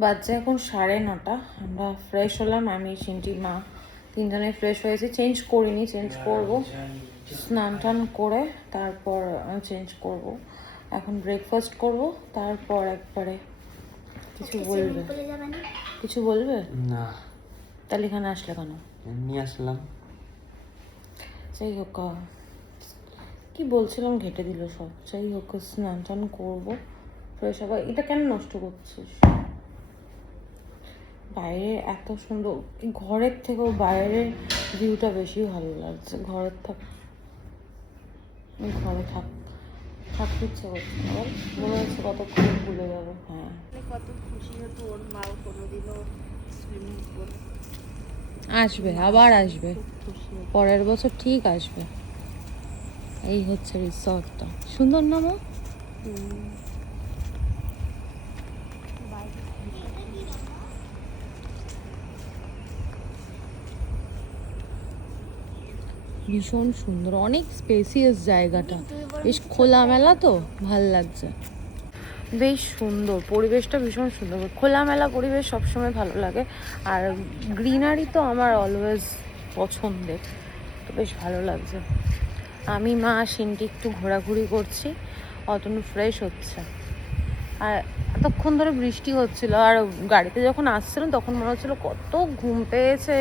বাজছে এখন 9:30। আমরা ফ্রেশ হলাম, আমি সিনটি মা তিনজনে ফ্রেশ হয়েছি। চেঞ্জ করিনি, চেঞ্জ করব, স্নান টান করে তারপর চেঞ্জ করব। এখন ব্রেকফাস্ট করব, তারপর একবারে কিছু বলবে? কিছু বলবে না। তাহলে এখানে আসলে কেন? এমনি আসলাম। যাই হোক, কি বলছিলাম ঘেটে দিল সব। যাই হোক, স্নান টান করবো, ফ্রেশ হবো। এটা কেন নষ্ট করছিস? বাইরে এত সুন্দর, ঘরের থেকেও বাইরের ভিউটা বেশি ভালো লাগছে। ঘরের ঘরে থাকতে ইচ্ছে করছে না, মনে হচ্ছে কতক্ষণ ভুলে যাবো। হ্যাঁ, কত খুশি হতো ওর মাও কোনোদিনও সুইমিং পুল আসবে, আবার আসবে, পরের বছর ঠিক আসবে। এই হচ্ছে রিসর্টটা, সুন্দর না মা? ভীষণ সুন্দর, অনেক স্পেসিয়াস জায়গাটা, বেশ খোলামেলা, তো ভাল লাগছে। বেশ সুন্দর পরিবেশটা, ভীষণ সুন্দর খোলামেলা পরিবেশ, সবসময় ভালো লাগে। আর গ্রিনারি তো আমার অলওয়েজ পছন্দের, তো বেশ ভালো লাগছে। আমি মা সিনটি একটু ঘোরাঘুরি করছি, অতনু ফ্রেশ হচ্ছে। আর এতক্ষণ ধরে বৃষ্টি হচ্ছিল, আর গাড়িতে যখন আসছিলাম তখন মনে হচ্ছিল কত ঘুম পেয়েছে,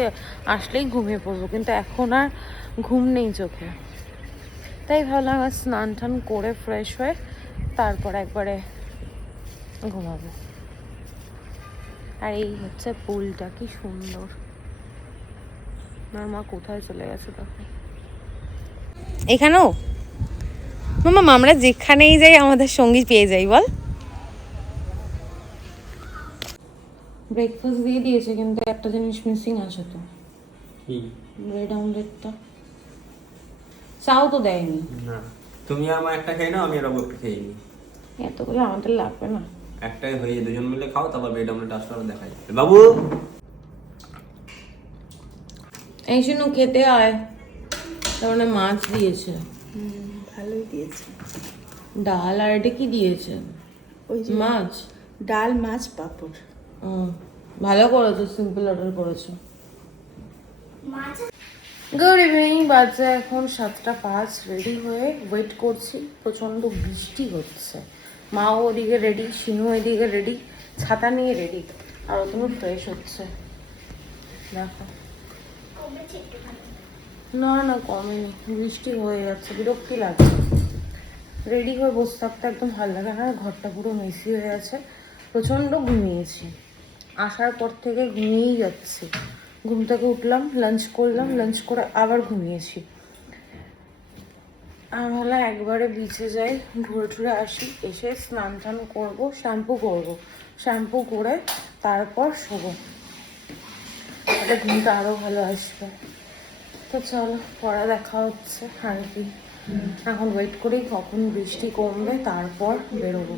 আসলেই ঘুমিয়ে পড়বো, কিন্তু এখন আর ঘুম নেই চোখে। তাই ভাবলাম স্নান টান করে ফ্রেশ হয়ে তারপর একবারে ঘুমাবো। আর এই হচ্ছে পুলটা, কি সুন্দর। আমার মা কোথায় চলে গেছে দেখো। এখানেও মামা আমরা যেখানেই যাই আমাদের সঙ্গী পেয়ে যাই, বল। ব্রেকফাস্ট দিয়ে দিয়েছে, কিন্তু একটা জিনিস মিসিং আছে তো, কি? ব্রেড অমলেটটা। চাও তো দেয়নি। না, তুমি আমার একটা খেয়ে নাও, আমি আর একটা খেয়ে নিই। এতগুলো আমাদের লাগবে না। একটাই হয়ে দুজন মিলে খাও, তারপর ব্রেড অমলেট আসলে দেখা যাবে। বাবু এই শুনো, খেতে আয়। তার মানে মাছ দিয়েছে, ভালোই দিয়েছে। ডাল, আর এটা কি দিয়েছে? ওই যে মাছ, ডাল, মাছ, পাঁপড়। ভালো করেছো, সিম্পল অর্ডার করেছো। গুড ইভিনিং, বাজে এখন 7:05। রেডি হয়ে ওয়েট করছি, প্রচণ্ড বৃষ্টি হচ্ছে। মাও ওদিকে রেডি, শিনু এদিকে রেডি, ছাতা নিয়ে রেডি, আর তুমি ফ্রেশ হচ্ছে। দেখো, না না কমেনি, বৃষ্টি হয়ে যাচ্ছে, বিরক্তি লাগছে। রেডি হয়ে বসে থাকতে একদম ভালো লাগে না, ঘরটা পুরো মেসি হয়ে আছে। প্রচণ্ড ঘুমিয়েছি, আসার পর থেকে ঘুমিয়েই যাচ্ছি। ঘুম থেকে উঠলাম, লাঞ্চ করলাম, লাঞ্চ করে আবার ঘুমিয়েছি। আর ভালো একবারে বিচে যাই, ঘুরে টুরে আসি, এসে স্নান টান করবো, শ্যাম্পু করবো, শ্যাম্পু করে তারপর শোবো, তাহলে ঘুমটা আরও ভালো আসবে। তো চলো, পরে দেখা হচ্ছে। আর কি, এখন ওয়েট করি কখন বৃষ্টি কমবে, তারপর বেরোবো।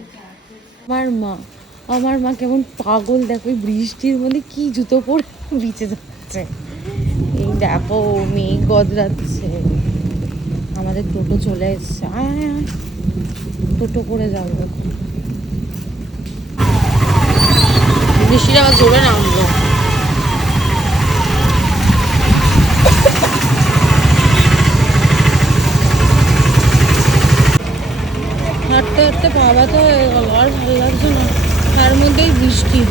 আমার মা কেমন পাগল দেখো, বৃষ্টির মধ্যে কি জুতো পরে বিচে যাচ্ছে। এই দেখো মেঘ গদরাচ্ছে, আমাদের টোটো চলে এসছে। আয় আয় আয়, টোটো করে যাবো। বৃষ্টিটা আবার জোরে নামলো। হাঁটতে হাঁটতে পা ব্যথা হয়ে গেল, আর ভালো লাগছে না, তার মধ্যেই বৃষ্টি।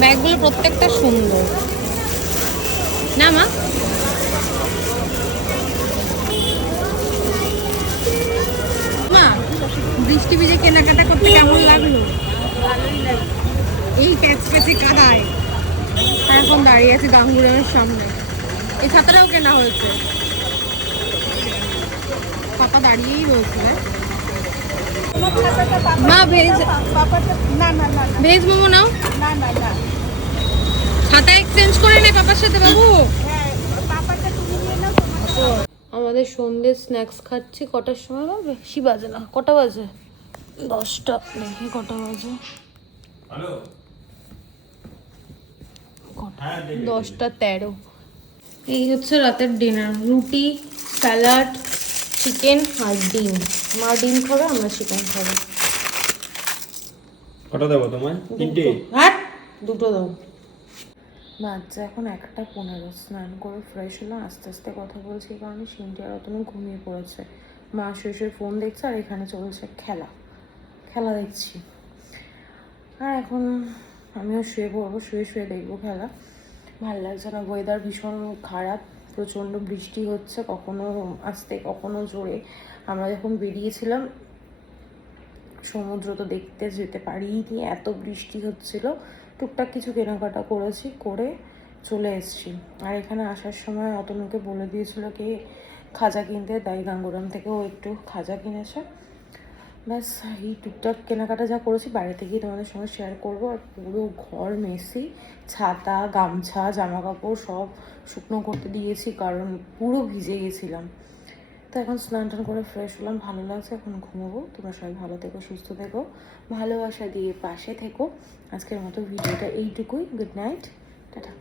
ব্যাগগুলো প্রত্যেকটা সুন্দর না মা? মা, বৃষ্টি ভিজে কেনাকাটা করতে কেমন লাগলো? এই প্যাচপ্যাচে কাদায় এখন দাঁড়িয়ে আছে গাঙ্গুরের সামনে। এই ছাতাটাও কেনা হয়েছে, ছাতা দাঁড়িয়েই রয়েছে। মা ভেজ, ভেজ মোমো নাও। ছাতা এক্সচেঞ্জ করে নে পাপার সাথে বাবু। আমাদের সন্ধ্যে স্ন্যাক্স খাচ্ছি। কটার সময় বাজে? বেশি বাজে না, কটা বাজে? 10টা। দেখি কটা বাজে। 10:13। এই হচ্ছে রাতের ডিনার, রুটি, স্যালাড, চিকেন আর ডিম। মা ডিম খাবে, আমরা চিকেন খাবো। কটা দেবো তোমায়? তিনটে? হ্যাঁ, দুটো দাও। বাচ্চা এখন 1:15, স্নান করে ফ্রেশ হলাম, আস্তে আস্তে কথা বলছি এই কারণে সিনটি আর অতনু ঘুমিয়ে পড়েছে। মা শুয়ে শুয়ে ফোন দেখছে আর এখানে চলছে খেলা দেখছি। আর এখন আমিও শুয়ে পড়বো, শুয়ে শুয়ে দেখবো খেলা। ভালো লাগছে না, ওয়েদার ভীষণ খারাপ, প্রচণ্ড বৃষ্টি হচ্ছে, কখনো আস্তে কখনো জোরে। আমরা যখন বেরিয়েছিলাম সমুদ্র তো দেখতে যেতে পারিনি, এত বৃষ্টি হচ্ছিল। টুকটাক কিছু কেনাকাটা করেছি, করে চলে এসেছি। আর এখানে আসার সময় অতনুকে বলে দিয়েছিল কি খাজা কিনতে, তাই গাঙ্গুরাম থেকে ও একটু খাজা কিনেছে। ব্যাস এই টুকটাক কেনাকাটা যা করেছি বাড়িতে গিয়ে তোমাদের সঙ্গে শেয়ার করবো। আর পুরো ঘর মেসি, ছাতা গামছা জামা কাপড় সব শুকনো করতে দিয়েছি কারণ পুরো ভিজে গেছিলাম। তো এখন স্নান টান করে ফ্রেশ হলাম, ভালো লাগছে, এখন ঘুমোবো। তোমরা সবাই ভালো থেকো, সুস্থ থেকো, ভালোবাসা দিয়ে পাশে থেকো। আজকের মতো ভিডিওটা এইটুকুই। Good night, tata.